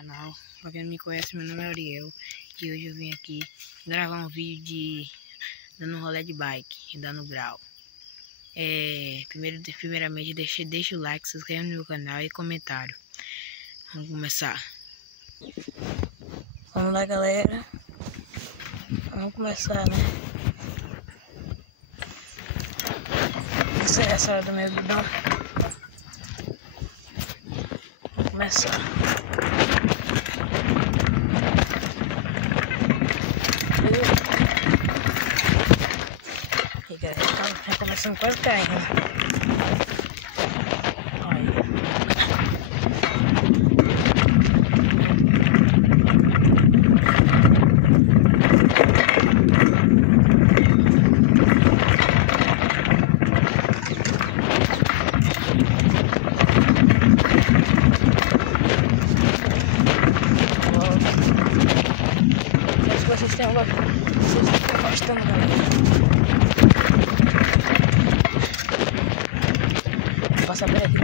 canal. Pra quem não me conhece, meu nome é Ariel e hoje eu vim aqui gravar um vídeo de dando um rolê de bike, dando grau. Primeiramente deixa o like, se inscreve no meu canal e comentário. Vamos começar. Vamos lá, galera. Vamos começar, né? Essa é essa hora do meu guidão. Vamos começar. E galera, tá começando quase caindo. Olha. Vocês estão gostando, galera. Vou passar por aqui.